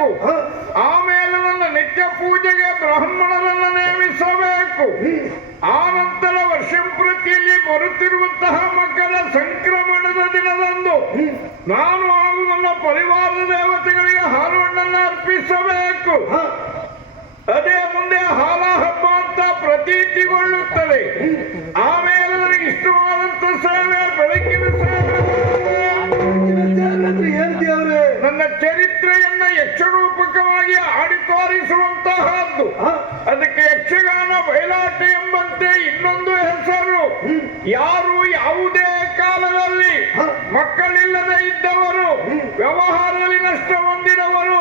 ಕೊಡಬೇಕು ಆಮೇಲೆ ನನ್ನ ನಿತ್ಯ ಪೂಜೆಗೆ ಬ್ರಾಹ್ಮಣರನ್ನು ನೇಮಿಸಬೇಕು. ಆ ನಂತರ ವರ್ಷಂಪ್ರತಿಯಲ್ಲಿ ಬರುತ್ತಿರುವಂತಹ ಮಕ್ಕಳ ಸಂಕ್ರಮಣದ ದಿನದಂದು ನಾನು ಹಾಗೂ ನನ್ನ ಪರಿವಾರ ದೇವತೆಗಳಿಗೆ ಹಾಲುವಣ್ಣನ್ನು ಅರ್ಪಿಸಬೇಕು. ಅದೇ ಮುಂದೆ ಹಾಲ ಹಬ್ಬ ಅಂತ ಪ್ರತೀತಿಗೊಳ್ಳುತ್ತದೆ. ಆಮೇಲೆ ನನ್ನ ಚರಿತ್ರೆಯನ್ನ ಯಕ್ಷರೂಪಕವಾಗಿ ಆಡಿ ತೋರಿಸುವಂತಹದ್ದು ಅದಕ್ಕೆ ಯಕ್ಷಗಾನ ಬಯಲಾಟ ಎಂಬಂತೆ ಇನ್ನೊಂದು ಹೆಸರು. ಯಾರು ಯಾವುದೇ ಕಾಲದಲ್ಲಿ ಮಕ್ಕಳಿಲ್ಲದೆ ಇದ್ದವರು ವ್ಯವಹಾರದಲ್ಲಿ ನಷ್ಟ ಹೊಂದಿದವರು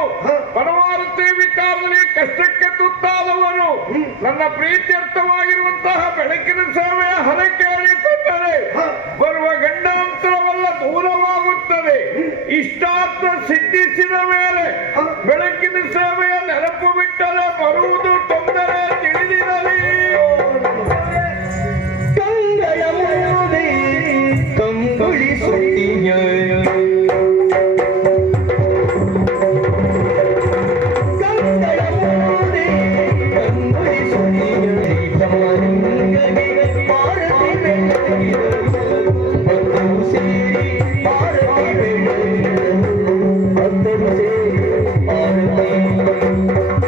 ಪರವಾರತೆ ವಿಚಾರದಲ್ಲಿ ಕಷ್ಟಕ್ಕೆ ತುತ್ತಾದವರು ನನ್ನ ಪ್ರೀತ್ಯರ್ಥವಾಗಿರುವಂತಹ ಬೆಳಕಿನ ಸೇವೆಯ ಹರಕೆ ಇಷ್ಟಾರ್ಥ ಸಿದ್ಧಿಸಿದ ಮೇಲೆ ಬೆಳಕಿನ ಸೇವೆಯ ನೆನಪು ಬಿಟ್ಟರೆ ಬರುವುದು ತೊಂದರೆ ತಿಳಿದಿರಲಿ ಗಂಗೆಯ ಮೂಡಿ ಕಂಬಳಿ ಸುತ್ತಿಯ பாரதி வெள்ளி பத்து Thank you.